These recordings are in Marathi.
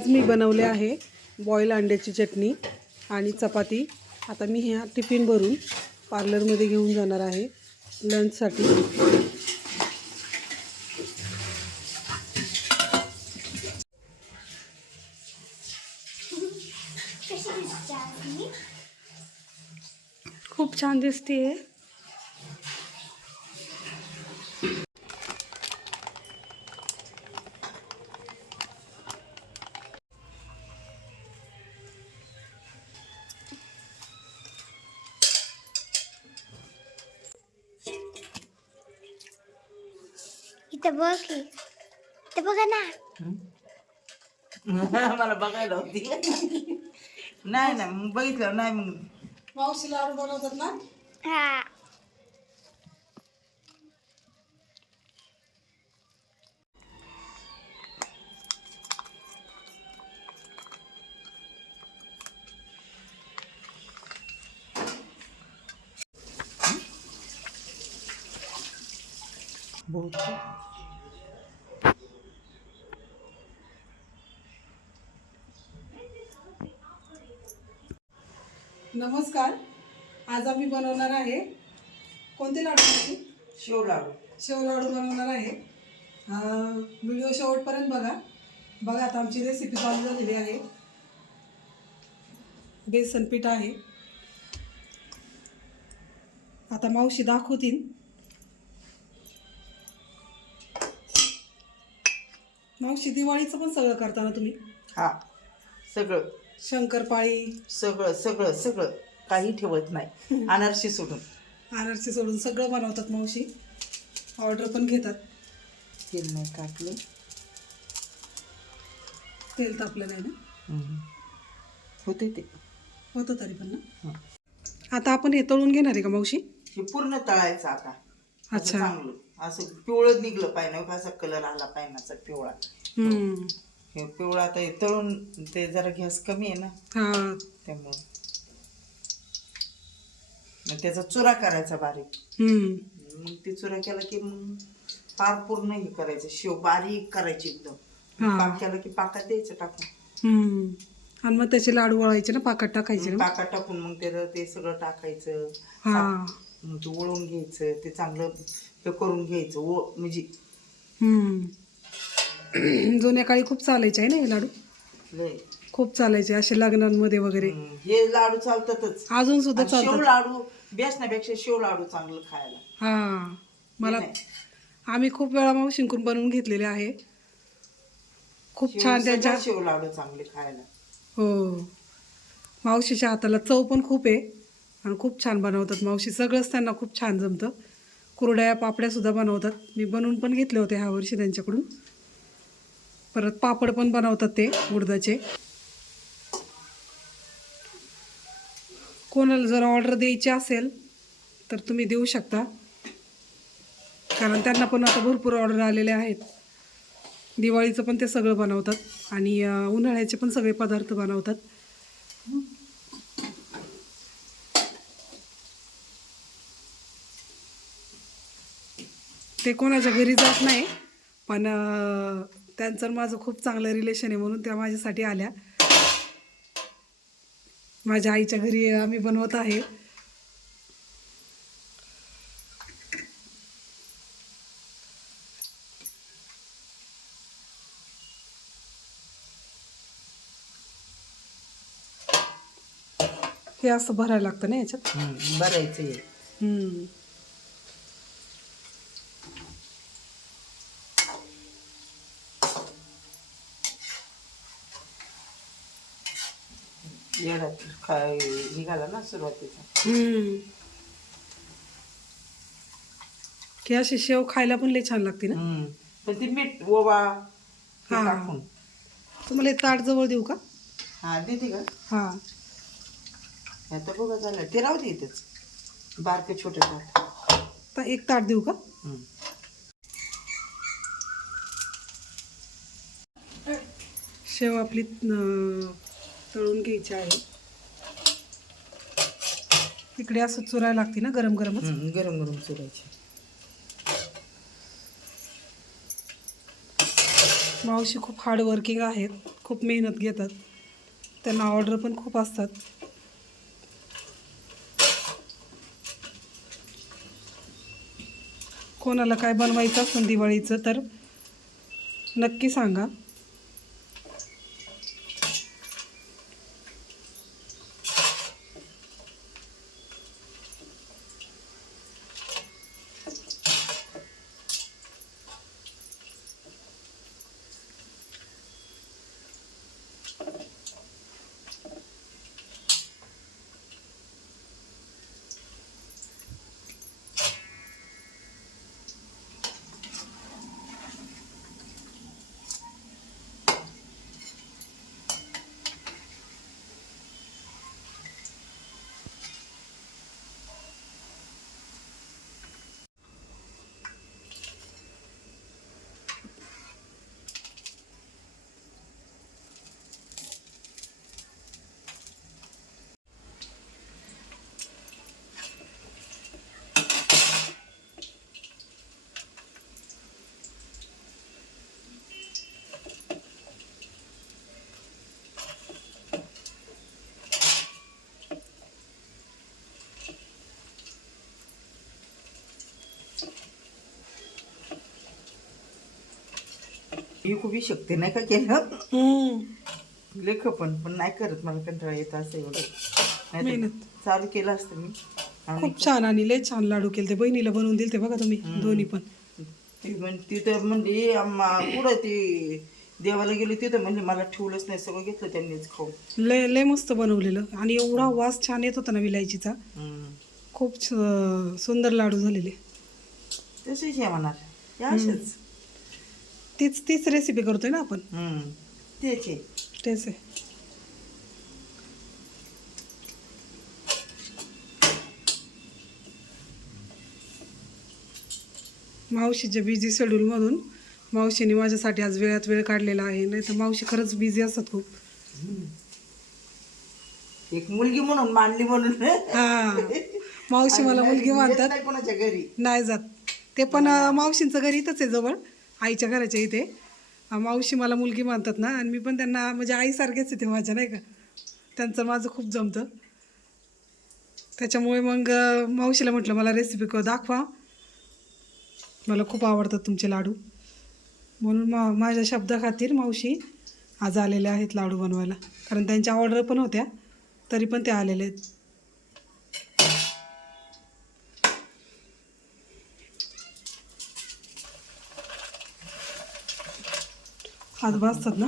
आज मी बनवले आहे बॉईल अंड्याची चटणी आणि चपाती। आता मी ह्या टिफिन भरून पार्लरमध्ये घेऊन जाणार आहे लंचसाठी। खूप छान दिसते। इथं बघ की, इथं बघा ना। मला बघायला होती नाही ना, मग बघितलं नाही। मग मावशी लाडू बनवतात ना। हा नमस्कार, आज आम्ही बनवणार आहे कोणते लाडू? शेव लाडू। शेव लाडू बनवणार आहे। व्हिडिओ शेवटपर्यंत बघा। आता आमची रेसिपी चालू झालेली आहे। बेसन पीठ आहे, आता मावशी दाखवतील। मावशी दिवाळीचं पण सगळं करता ना तुम्ही? हा, सगळं शंकरपाळी सगळं सगळं सगळं काही ठेवत नाही, अनारशी सोडून। अनारसे सोडून सगळं बनवतात मावशी। ऑर्डर पण घेतात। तेल नाही टाकलं, तेल तापलं नाही ना? होते ते होतं तरी पण ना। आता आपण हे तळून घेणार आहे का मावशी? हे पूर्ण तळायचं आता। अच्छा, चांगलं असं पिवळं निघलं पाहिजे, असा कलर आला पाहिजे असा पिवळा। हे पिवळा आता हे तळून, ते जरा गॅस कमी आहे ना हा, त्यामुळं मग त्याचा चुरा करायचा बारीक। मग ते चुरा केला की मग पाक पूर्ण हे करायचं, शेव बारीक करायची एकदम। पाक केला की पाकात द्यायचं टाकून। आणि मग त्याचे लाडू वळायचे ना, पाकात टाकायचे ना। पाकात टाकून मग त्याला ते सगळं टाकायचं, हा, मग ते वळून घ्यायचं, ते चांगलं हे करून घ्यायचं म्हणजे जुन्या काळी खूप चालायचे आहे ना हे लाडू, लय खूप चालायचे असे लग्नांमध्ये वगैरे। हे लाडू चालतातच अजून सुद्धा आणि शेव चालतात। लाडू बेसण्यापेक्षा शेव लाडू चांगलं खायला। हा, मला हे नाही, आम्ही खूप वेळा मावशींकडून बनवून घेतलेले आहे। खूप छान त्यांच्या शेव लाडू चांगले खायला। हो, मावशीच्या हाताला चव पण खूप आहे आणि खूप छान बनवतात मावशी। सगळंच त्यांना खूप छान जमतं। कुरड्या पापड्या सुद्धा बनवतात, मी बनवून पण घेतले होते ह्या वर्षी त्यांच्याकडून। परत पापड पण बनवतात ते उडदाचे। कोणाला जर ऑर्डर द्यायची असेल तर तुम्ही देऊ शकता, कारण त्यांना पण आता भरपूर ऑर्डर आलेले आहेत। दिवाळीचं पण ते सगळं बनवतात आणि उन्हाळ्याचे पण सगळे पदार्थ बनवतात। ते कोणाच्या घरी जात नाही, पण त्यांचं माझं खूप चांगलं रिलेशन आहे म्हणून त्या माझ्यासाठी आल्या। माझ्या आईच्या घरी आम्ही बनवत आहे। हे असं भरायला लागतं ना याच्यात? भरायचं। येण्यात काय निघाला ना सुरुवातीचा। की अशी शेव खायला पण लई छान लागते ना। पण ती मीठ ओवा हे टाकून। तुम्हाला एक ताट जवळ देऊ का? हा, देते का? हा, आता बघा झालं, ते राहू दे इथेच, बारके छोटे ताट। तर एक ताट देऊ का? शेव आपली तळून घ्यायची आहे। इकडे असं चुरायला लागते ना, गरम गरमच। गरम गरम चुरायची। मावशी खूप हार्ड वर्किंग आहेत। खूप मेहनत घेतात, त्यांना ऑर्डर पण खूप असतात. कोणाला काय बनवायचं असेल दिवाळीचं तर नक्की सांगा. मी खूप शकते नाही का केलं हम्म. लेख पण नाही करत, मला कंटाळा येत असं एवढं. नाही मेहनत. चालू केलं असतं मी. आणि खूप छान आणि लय छान लाडू केले ते, बहिणीला बनवून दिले ते बघा तुम्ही दोन्ही पण. तिथं म्हणजे पुढं ती देवाला गेली तिथं म्हणजे मला ठेवलंच नाही, सगळं घेतलं त्यांनीच खाऊ. लय लय मस्त बनवलेलं आणि एवढा वास छान येत होता ना विलायचीचा. खूप सुंदर लाडू झालेले. तसेच हे म्हणणार हे असेच. तीच तीच रेसिपी करतोय ना आपण. तेच आहे. तेच आहे. मावशीच्या बिझी शेड्यूलमधून मावशीने माझ्यासाठी आज वेळात वेळ काढलेला आहे, नाही तर मावशी खरंच बिझी असतात खूप. एक मुलगी म्हणून मांडली म्हणून. हा, मावशी मला मुलगी मानतात. नाही कोणाच्या घरी नाही जात ते पण. मावशींचं घर इथंच आहे जवळ, आईच्या घराच्या इथे. मावशी मला मुलगी मानतात ना, आणि मी पण त्यांना म्हणजे आईसारखेच आहे ते माझ्या, नाही का. त्यांचं माझं खूप जमतं. त्याच्यामुळे मग मावशीला म्हटलं मला रेसिपी दाखवा, मला खूप आवडतात तुमचे लाडू. म्हणून माझ्या शब्दाखातीर मावशी आज आलेले आहेत लाडू बनवायला, कारण त्यांच्या ऑर्डर पण होत्या तरी पण ते आलेले आहेत. हात भाजतात ना,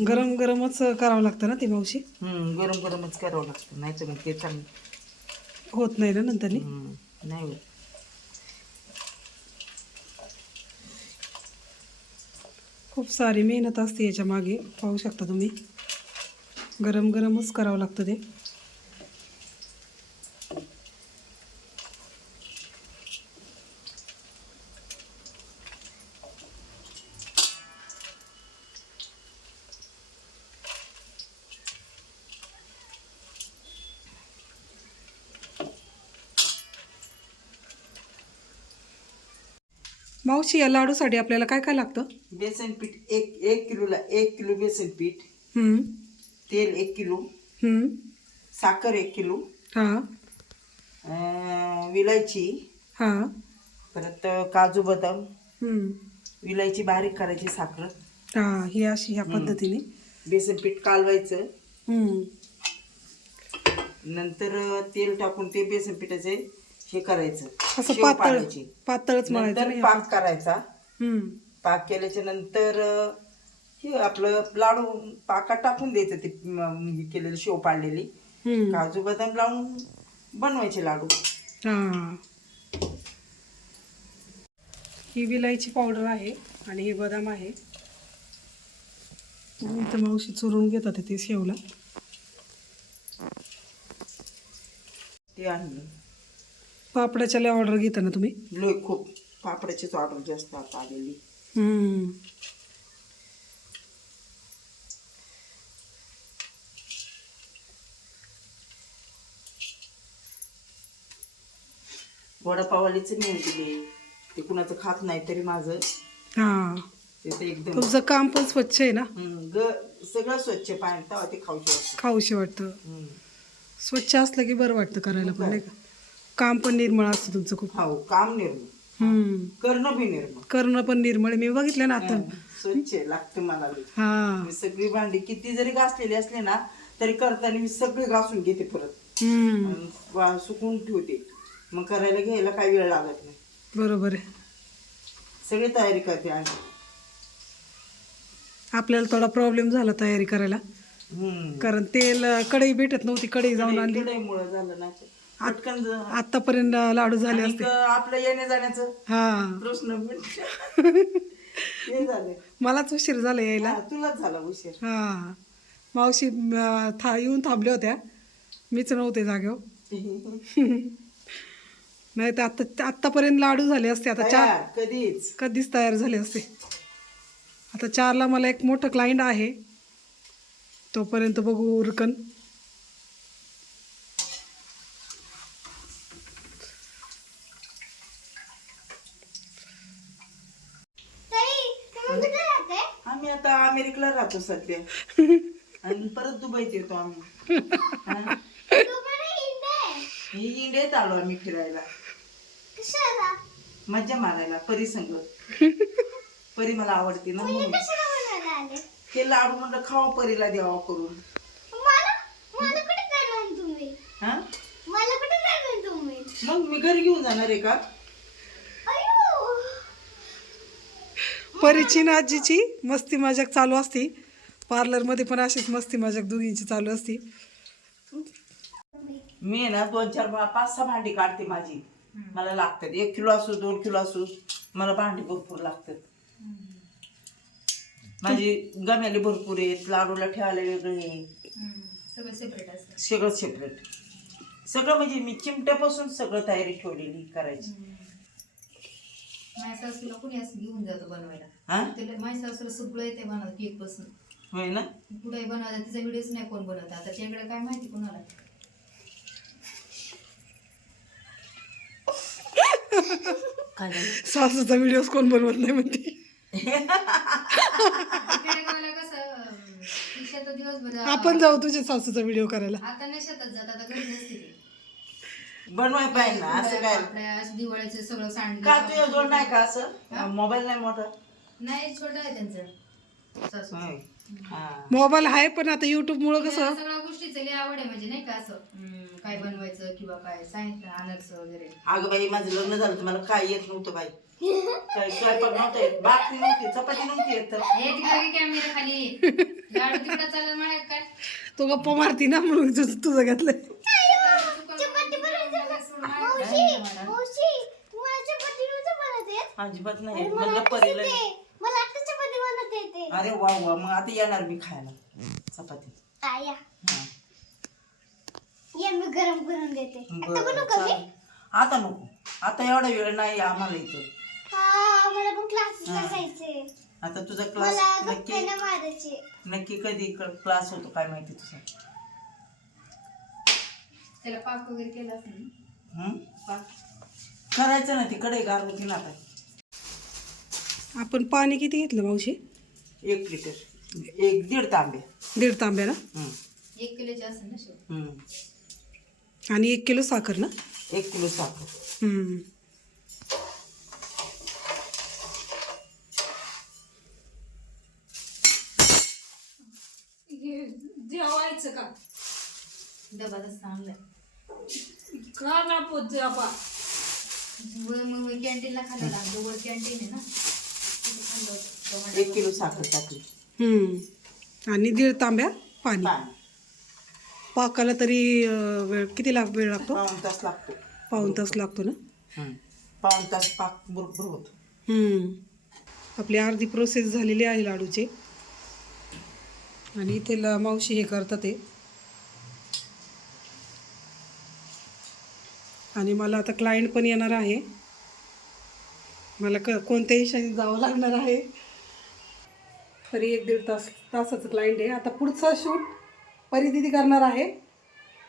गरम गरमच करावं लागतं ना ते मावशी. गरम गरमच करावं लागतं, नाही तर मग ते चांगलं होत नाही ना नंतर. नाही होत. खूप सारी मेहनत असते याच्या मागे, पाहू शकता तुम्ही. गरम गरमच करावं लागतं ते. मावशी, या लाडूसाठी आपल्याला काय काय लागतं? बेसन पीठ एक किलोला 1 किलो बेसन पीठ, हम्म. तेल 1 किलो, हम्म. साखर 1 किलो, हां. विलायची, हां. परत काजू बदाम, हम्म. विलायची बारीक करायची, साखर. हां, ही अशी ह्या पद्धतीने बेसन पीठ कालवायचं. हम्म. नंतर तेल टाकून ते बेसन पिठाचे हे करायचं, असं शेव पातळ पाडायची. पातळच मळायचं नंतर नाही. पाक करायचा. हम्म. पाक केल्याच्या नंतर हे आपलं लाडू पाकात टाकून द्यायचं, ते हे केलेलं शेव पाडलेली हम्म. काजू बदाम लावून बनवायचे लाडू. हां, ही विलायची पावडर आहे आणि हे बदाम आहे. इथं मावशी चुरून घेतात ते शेवला. ते आणलं. पापडाच्या लय ऑर्डर घेता ना तुम्ही? लय खूप पापडाचीच ऑर्डर जास्त आता आलेली. हम्म. वडापावालीच नेऊन दिले, ते कुणाचं खात नाही तरी माझं. हां, ते एकदम तुमचं काम पण स्वच्छ आहे ना, सगळं स्वच्छ पाणी तेव्हा ते खाऊ शकतो. खाऊशी वाटतं. स्वच्छ असलं की बरं वाटतं करायला पण नाही का. काम पण निर्मळ असतं तुमचं खूप. हो काम निर्मळ करणं बी निर्मळ करणं पण निर्मळ आहे. मी बघितलं ना आता. स्वच्छ लागतं मला लई. हा मी सगळी भांडी किती जरी घासलेली असली ना तरी करताना मी सगळे घासून घेते परत आणि सुकून ठेवते. मग करायला घ्यायला काही वेळ लागत नाही. बरोबर आहे. सगळी तयारी करते आणि आपल्याला थोडा प्रॉब्लेम झाला तयारी करायला, कारण तेल कढई भेटत नव्हती. कढई जाऊन आणली. मुळे झालं ना पटकन आतापर्यंत लाडू झाले आणि असते. आपलं येण्या जाण्याचं हा प्रश्न हे झाले. मलाच उशीर झाला यायला. तुलाच झाला उशीर. हा मावशी येऊन थांबल्या होत्या, मीच नव्हते जागेवर. नाही तर आत्तापर्यंत लाडू झाले असते. आता कधीच तयार झाले असते. आता 4ला मला एक मोठं क्लायंट आहे, तोपर्यंत बघू उरकन. आम्ही आता अमेरिकेला राहतो सध्या आणि परत दुबईत येतो आम्ही. ही इंडियात आलो आम्ही फिरायला, मज्जा मारायला परी संग. परी मला आवडते ना म्हणून ते लाडू म्हणलं खावा परीला द्यावा करून. मग मी घरी घेऊन जाणार आहे का? परीची ना आजीची मस्ती मजाक चालू असती. पार्लरमध्ये पण अशीच मस्ती मजाक दोघींची चालू असती. मी ना 2-4 5-6 भांडी काढते माझी. मला लागतात 1 किलो असू 2 किलो असू, मला भांडी भरपूर लागतात. माझी गम्याली भरपूर आहेत, लाडूला ठेवायला वेगळे, सगळं सेपरेट. सगळं म्हणजे मी चिमट्यापासून सगळं तयारी ठेवलेली करायची. माझ्या सासूला कोणी असं घेऊन जातो बनवायला. माझ्या सासूला सगळं येते बनवत केक पासून. होय ना. कुठे बनवतात तिचा व्हिडिओच नाही कोण बनवत. आता त्याकडे काय माहिती कोणाला. सासूचा व्हिडिओ कोण बनवत नाही म्हणते. शेतात दिवसभर आपण जाऊ तुझ्या सासूचा व्हिडिओ करायला. आता नाही शेतात जात, आता घरी नसते ते. बनवाय पाहिजे ना असं काय. दिवाळीचं सगळं सांडलं का तुझ्या जोड नाही का असं मोबाईल नाही मोठा? नाही, छोटं आहे त्यांचं सासू. मोबाईल आहे पण आता युट्यूब मुळे कसं सगळ्या गोष्टीचं लई आवड आहे, म्हणजे नाही का असं काय बनवायचं किंवा काय सांगितलं आणायचं वगैरे. अगं बाई माझं लग्न झालं तर मला काय येत नव्हतं बाई. काय स्वयंपाक नव्हता येत, भाकरी नव्हती, चपाती नव्हती येत. हे तिकडे कॅमेरा खाली लाडू तिकडे चालला मला काय. तो गप्पा मारती ना म्हणून तुझं घेतलंय. अजिबात नाही म्हणलं परीला. अरे वा वा, मग आता येणार मी खायला चपाती. गरम करून देते. आता नको, आता एवढा वेळ नाही आम्हाला इथं. मला पण क्लासेस बसायचे. आता तुझा क्लास नक्की कधी क्लास होतो काय माहिती तुझा. त्याला पाक वगैरे केला असेल. पाक करायचं ना, तिकडे गार होती ना. आता आपण पाणी किती घेतलं मावशी? 1 लिटर, 1-1.5 तांबे. 1.5 तांब्या ना. 1 किलोचे असेल ना शेव. आणि 1 किलो साखर ना. 1 किलो साखर. जेवायचं का? डबा तसा आणलाय का ना पोच जेवा. मग कॅन्टीनला खाल्लं लागलं. वर कॅन्टीन आहे ना, 1 किलो साखर टाकली. आणि 1.5 तांब्या पाणी. पाकाला तरी वेळ किती वेळ लागतो? पाऊण तास लागतो. पाऊण तास लागतो ना. पाऊण तास पाक बरोबर होतो. आपली अर्धी प्रोसेस झालेली आहे लाडूची. आणि इथे मावशी हे करतात ते. आणि मला आता क्लायंट पण येणार आहे. मला कोणत्याही शाळेत जावं लागणार आहे. तरी 1-1.5 तासाचं क्लायंट आहे. आता पुढचा शूट परिदिदी करणार आहे.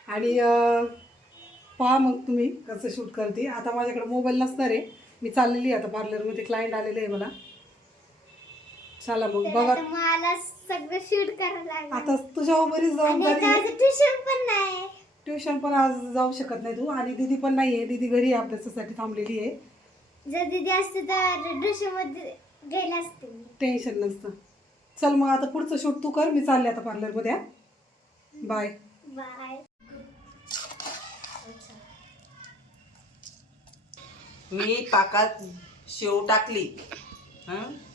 आणि पहा मग तुम्ही कसं शूट करते. आता माझ्याकडे मोबाईल नसणार आहे. मी चाललेली आहे आता पार्लरमध्ये. क्लायंट आलेले आहे मला. चला मग बघा, आता मला सगळं शूट करायला लागलं आता तुझ्यावर बरीच आणि जबाबदारी आता आहे. माझं ट्युशन पण नाही. ट्युशन पण आज जाऊ शकत नाही तू, आणि दीदी पण नाहीये, दीदी घरी अभ्यासासाठी थांबलेली आहे. जर दीदी असते तर ट्युशन मध्ये गेले असते मी. टेन्शन नसतं. चल मग आता पुढचं शूट तू कर, मी चालले आता पार्लरमध्ये. बाय. बाय. मी पाकात शेव टाकली.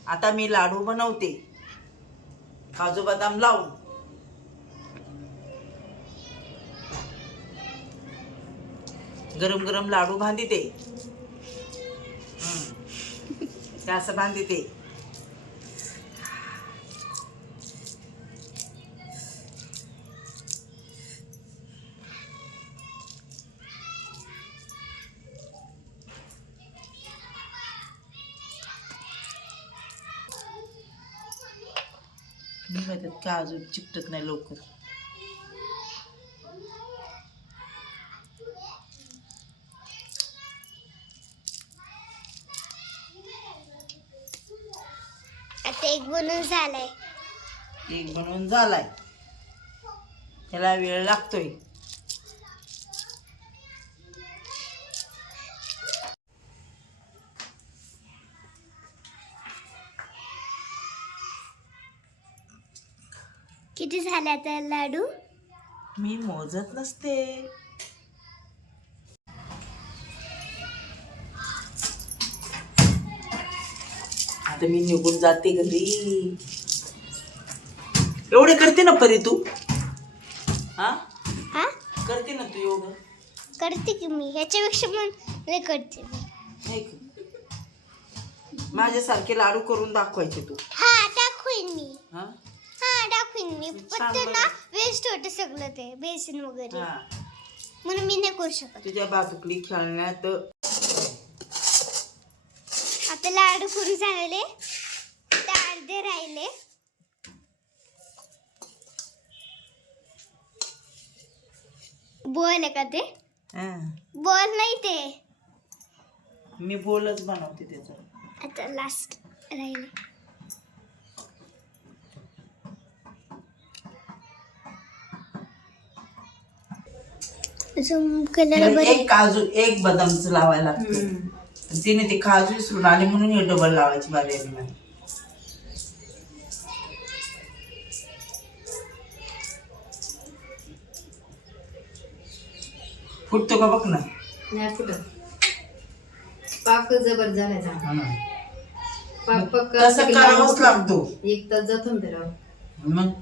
आता मी लाडू बनवते काजू बदाम लावून. गरम गरम लाडू बांधिते. ते असं बांधिते. त्यात काजू चिकटत नाही लवकर. आता एक बनवून झालाय. एक बनवून झालाय. त्याला वेळ लागतोय. किती झाले आता लाडू? मी मोजत नसते. आता मी निघून जाते घरी. एवढे करते ना परी तू? हा हा करते ना तू एवढं? करते की मी, ह्याच्यापेक्षा पण लय करते मी. नाही का? माझ्यासारखे लाडू करून दाखवायचे तू. हा दाखवीन मी. हा हा दाखवीन मी. छान फक्त ना वेस्ट होतं सगळं ते बेसन वगैरे, हा म्हणून मी नाही करू शकत. तुझ्या बाजूकली खेळण्यात आता लाडू करून झाले, ते अर्धे राहिले. बॉल आहे का ते? हा. बॉल नाही ते. मी बोलच बनवते त्याचा. आता लास्ट राहिले. कलर एक काजू एक बदामचं लावायला लागतं. तिने ते काजू विसरून आले म्हणून हे डबल लावायची बारी आली मला. फुटतो का बघ ना. नाही फुटत. पाक जबर झालाय चांगला. पाक पक्का तसं करावाच लागतो. एक तास जातो ना त्याला. मग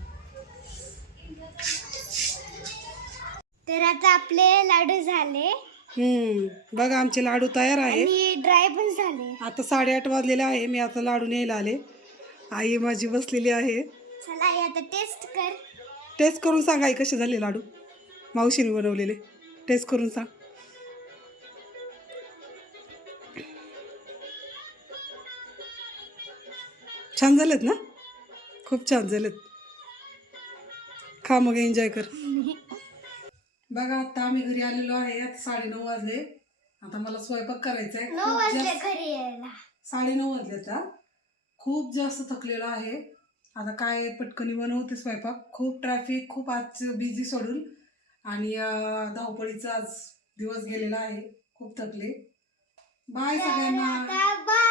तर आता आपले लाडू झाले बघा आमचे लाडू तयार आहे. आणि ड्राय पण झाले. आता 8:30 वाजलेले आहे. मी आता लाडू न्यायला आले. आई माझी बसलेली आहे. चला आई आता टेस्ट कर. टेस्ट करून सांग आई कसे झाले लाडू, मावशीने बनवलेले. टेस्ट करून सांग. छान झालेत ना? खूप छान झालेत. खा मग, एन्जॉय कर. बघा आता आम्ही घरी आलेलो आहे. आता 9:30 वाजले. आता मला स्वयंपाक करायचा आहे. 9 वाजले घरी यायला. 9:30 वाजले. आता खूप जास्त थकलेलो आहे. आता काय पटकनी बनवते स्वयंपाक. खूप ट्रॅफिक, खूप आज बिझी सोडून, आणि धावपळीचा आज दिवस गेलेला आहे. खूप थकले. बाय सगळ्यांना. आता बाय.